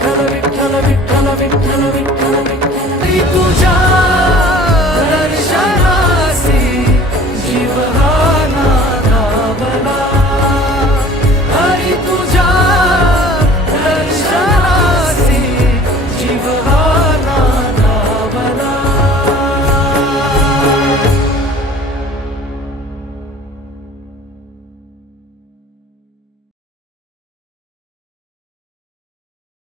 Hello.